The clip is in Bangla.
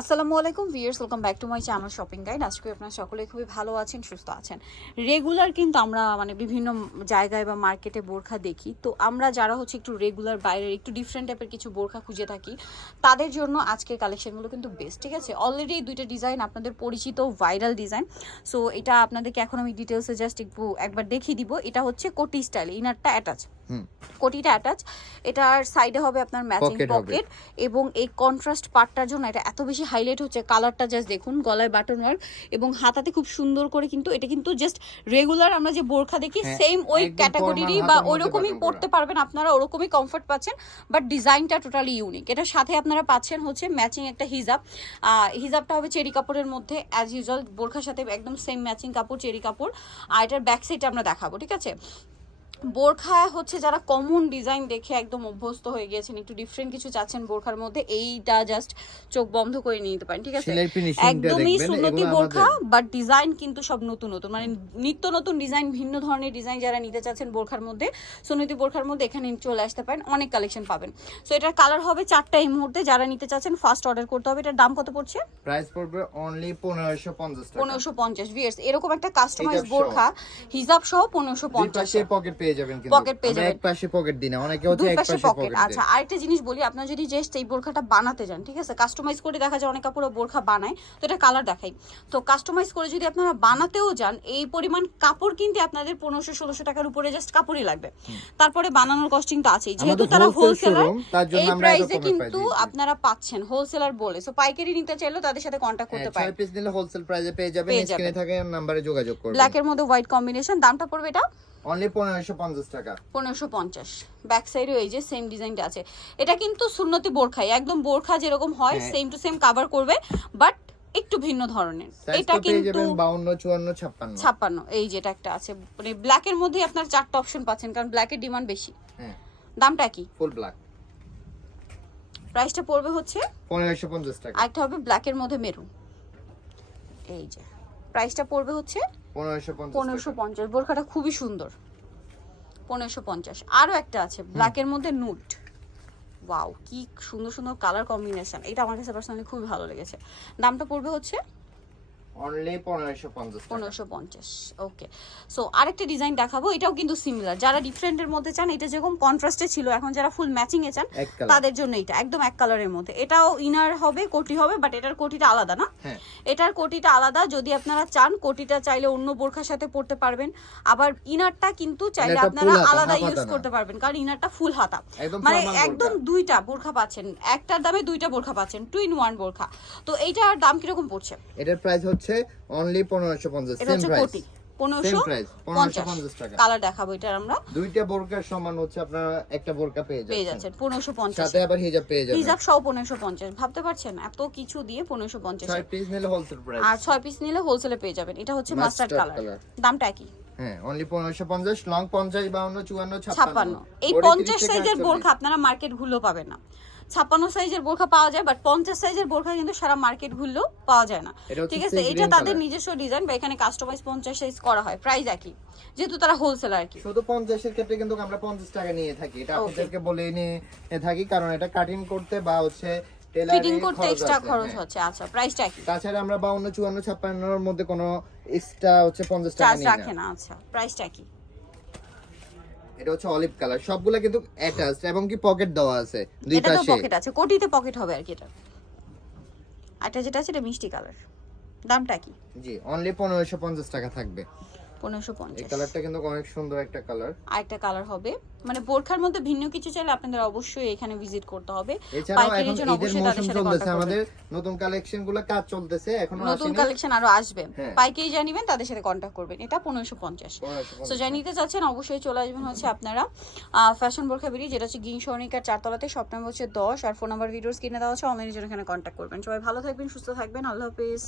আসসালামু আলাইকুম viewers welcome back to my channel shopping guide আজকে আপনারা সকলে খুবই ভালো আছেন, সুস্থ আছেন। রেগুলার কিন্তু আমরা মানে বিভিন্ন জায়গায় বা মার্কেটে বোরখা দেখি। তো আমরা যারা হচ্ছে একটু রেগুলার বাইরের, একটু ডিফারেন্ট টাইপের কিছু বোরখা খুঁজে থাকি, তাদের জন্য আজকের কালেকশনগুলো কিন্তু বেস্ট ঠিক আছে? অলরেডি দুইটা ডিজাইন আপনাদের পরিচিত ভাইরাল ডিজাইন সো এটা আপনাদেরকে এখন আমি ডিটেলসে জাস্ট একটু একবার দেখিয়ে দিব। এটা হচ্ছে কোটি স্টাইল ইনারটা অ্যাটাচ কোটিটা অ্যাটাচ এটার সাইডে হবে আপনার ম্যাচিং পকেট এবং এই কন্ট্রাস্ট পার্টটার জন্য এটা এত বেশি হাইলাইট হচ্ছে। কালারটা জাস্ট দেখুন গলায় বাটন ওয়ার্ক এবং হাতাতে খুব সুন্দর করে কিন্তু এটা কিন্তু জাস্ট রেগুলার আমরা যে বোরখা দেখি হ্যাঁ, সেম ওই একদম ক্যাটাগরিরই বা ওইরকমই পড়তে পারবেন আপনারা ওরকমই কমফর্ট পাচ্ছেন বাট ডিজাইনটা টোটালি ইউনিক এটার সাথে আপনারা পাচ্ছেন হচ্ছে ম্যাচিং একটা হিজাব হিজাবটা হবে চেরি কাপড়ের মধ্যে অ্যাজ ইউজুয়াল বোরখার সাথে একদম সেম ম্যাচিং কাপড় চেরি কাপড়। আর এটার ব্যাক সাইডটা আমরা দেখাবো ঠিক আছে? বোরখা হচ্ছে যারা কমন ডিজাইন দেখে একদম অভ্যস্ত হয়ে গিয়েছেন একটু ডিফারেন্ট কিছু চাচ্ছেন বোরখার মধ্যে এইটা জাস্ট চোখ বন্ধ করে নিয়ে নিতে পারেন ঠিক আছে? একদমই সুন্নতি বোরখা বাট ডিজাইন কিন্তু সব নতুন নতুন মানে নিত্য নতুন ডিজাইন ভিন্ন ধরনের ডিজাইন যারা নিতে চাচ্ছেন বোরখার মধ্যে সুন্নতি বোরখার মধ্যে এখানে চলে আসতে পারেন অনেক কালেকশন পাবেন। সো এটার কালার হবে চারটা এই মুহূর্তে যারা নিতে চাচ্ছেন ফার্স্ট অর্ডার করতে হবে এটার দাম কত পড়ছে? প্রাইস পড়বে অনলি 1550 টাকা। পনেরোশো পঞ্চাশ ভিয়ার্স এরকম একটা কাস্টমাইজ বোরখা হিজাব সহ পনেরোশো দুই পঞ্চাশ পাশে পকেট পেয়ে যাবেন কিন্তু। Pocket পেয়ে যাবেন। এক পাশে পকেট অনেকে হচ্ছে এক পাশে পকেট পকেট আচ্ছা আরেকটা জিনিস বলি আপনার যদি জাস্ট এই বোরখাটা বানাতে যান ঠিক আছে? কাস্টমাইজ করে দেখা যায় অনেক কাপড় বোরখা বানায় তো এটা কালার দেখাই। তো কাস্টমাইজ করে যদি আপনারা বানাতেও যান এই পরিমাণ কাপড় কিনতে আপনাদের পনেরোশো ষোলোশো টাকার উপরে জাস্ট কাপড়ই লাগবে। তারপরে বানানোর কস্টিং তো আছেই যেহেতু তারা হোলসেলার এই প্রাইসে কিন্তু আপনারা পাচ্ছেন হোলসেলার বলে। সো পাইকারি নিতে চাইলেও তাদের সাথে কন্ট্যাক্ট করতে হ্যাঁ, পারেন। পিস নিলে হোলসেল প্রাইসে পেয়ে যাবেন পেয়ে স্ক্রিনে থাকে নম্বরে যোগাযোগ করবেন। ব্ল্যাকের মধ্যে হোয়াইট কম্বিনেশন দামটা পড়বে এটা? অনলি 1550 টাকা। পনেরোশো পঞ্চাশ। ব্যাক সাইডেও এই যে সেম ডিজাইনটা আছে। এটা কিন্তু সুন্নতি বোরখাই। একদম বোরখা যেরকম হয়। সেম টু সেম কাভার করবে বাট একটু ভিন্ন ধরনের। এটা কিন্তু 52 54 56 ছাপ্পান্ন। এই যেটা একটা আছে। মানে ব্ল্যাকের মধ্যেই আপনার চারটা অপশন পাচ্ছেন কারণ ব্ল্যাকের ডিমান্ড বেশি। হ্যাঁ। দামটা কি? ফুল ব্ল্যাক প্রাইসটা পড়বে হচ্ছে 1550 টাকা। আরেকটা হবে ব্ল্যাকের মধ্যে মেরুন এই যে। প্রাইসটা পড়বে হচ্ছে পনেরোশো পঞ্চাশ বোরখাটা খুবই সুন্দর। পনেরোশো পঞ্চাশ। আরও একটা আছে ব্ল্যাকের মধ্যে নুট ওয়াও কি সুন্দর সুন্দর কালার কম্বিনেশন। এটা আমার কাছে পার্সোনালি খুবই ভালো লেগেছে। দামটা পড়বে হচ্ছে অনলি 1550 টাকা। পনেরোশো পঞ্চাশ ওকে সো আরেকটা ডিজাইন দেখাবো এটাও কিন্তু সিমিলার যারা ডিফারেন্টের মধ্যে চান এটা যেরকম কন্ট্রাস্টে ছিল এখন যারা ফুল ম্যাচিং এ চান তাদের জন্য এটা একদম এক কালারের মধ্যে। এটাও ইনার হবে কোটি হবে বাট এটার কোটিটা আলাদা না? হ্যাঁ। এটার কোটিটা আলাদা যদি আপনারা চান কোটিটা চাইলে অন্য বোরখার সাথে পড়তে পারবেন। আবার ইনারটা কিন্তু চাইলে আপনারা আলাদা ইউজ করতে পারবেন কারণ ইনারটা ফুল হাতা। মানে একদম দুইটা বোরখা পাচ্ছেন একটার দামে দুইটা বোরখা পাচ্ছেন টু ইন ওয়ান বোরখা। তো এইটার দাম কীরকম পড়ছে? এটার প্রাইস হচ্ছে অনলি 1550 সেম হচ্ছে প্রাইস কোটি পনেরোশো সেম প্রাইস পঞ্চাশ। 1550 টাকা। কালার দেখাবো এটার আমরা। দুইটা বোরকার সমান হচ্ছে আপনারা একটা বোরকা পেয়ে পেয়ে যাচ্ছেন। যাচ্ছেন পনেরোশো পঞ্চাশ। সাথে আবার হিজাব পেয়ে যাবেন। হিজাব সহ পনেরোশো পঞ্চাশ। ভাবতে পারছেন? এত কিছু দিয়ে পনেরোশো পঞ্চাশ। ছয় পিস নিলে হোলসেল প্রাইস আর ছয় পিস নিলে হোলসেলে পেয়ে যাবেন। এটা হচ্ছে মাস্টার্ড কালার দামটা হ্যাঁ অনলি 1550 লং 50 52 54 ছাপ্পান্ন। এই ওরে পঞ্চাশ 30 থেকে সাইজের বোরখা আপনারা মার্কেট ঘুরলেও পাবেন না। ছাপ্পান্ন সাইজের বোরখা পাওয়া যায় বাট পঞ্চাশ সাইজের বোরখা কিন্তু সারা মার্কেট ঘুরলেও পাওয়া যায় না। ঠিক আছে? এটা তাদের নিজস্ব ডিজাইন বা এখানে কাস্টমাইজ পঞ্চাশ সাইজ করা হয় প্রাইস একই যেহেতু তারা হোলসেল আর কি। শুধু 50 এর ক্ষেত্রে কিন্তু আমরা 50 টাকা নিয়ে থাকি। এটা. আপনাদেরকে বলে নিয়ে থাকি কারণ এটা কাটিং করতে বা হচ্ছে ফিটিং করতে এক্সট্রা খরচ হচ্ছে আচ্ছা প্রাইসটা একই। তাছাড়া আমরা 52 54 56 এর মধ্যে কোনো এক্সট্রা হচ্ছে 50 টাকা নিই রাখে না আচ্ছা প্রাইসটা একই। এটা হচ্ছে অলিভ কালার সবগুলা কিন্তু অ্যাটাচড এবং কি পকেট দেওয়া আছে দুই এটা তো পকেট আছে কোটিতে পকেট হবে আর কি এটা। এটা যেটা আছে এটা মিষ্টি কালার দামটা কি? জি অনলি 1550 টাকা থাকবে। পনেরোশো এই পঞ্চাশ কালারটা কিন্তু অনেক সুন্দর একটা কালার। আরেকটা কালার হবে। মানে বোরখার মধ্যে ভিন্ন কিছু চাইলে আপনাদের অবশ্যই এখানে ভিজিট করতে হবে। এছাড়াও পাইকারির জন্য অবশ্যই তাদের সাথে চলতেছে আমাদের নতুন কালেকশন কাজ চলতেছে এখনও নতুন কালেকশন আরও আসবে। হ্যাঁ। পাইকারি জানিবেন তাদের সাথে করবেন। এটা পনেরোশো পঞ্চাশ। 1550 সো যাই নিতে চাচ্ছেন অবশ্যই চলে আসবেন হচ্ছে আপনারা ফ্যাশন বোরখা বেরি যেটা হচ্ছে গিং সরণিকার চারতলাতে সব নাম্বার হচ্ছে দশ আর ফোন নাম্বার ভিডিওস কিনে দেওয়া হচ্ছে অনলাইনের জন্য এখানে কন্ট্যাক্ট করবেন। সবাই ভালো থাকবেন সুস্থ থাকবেন। আল্লাহ হাফিজ।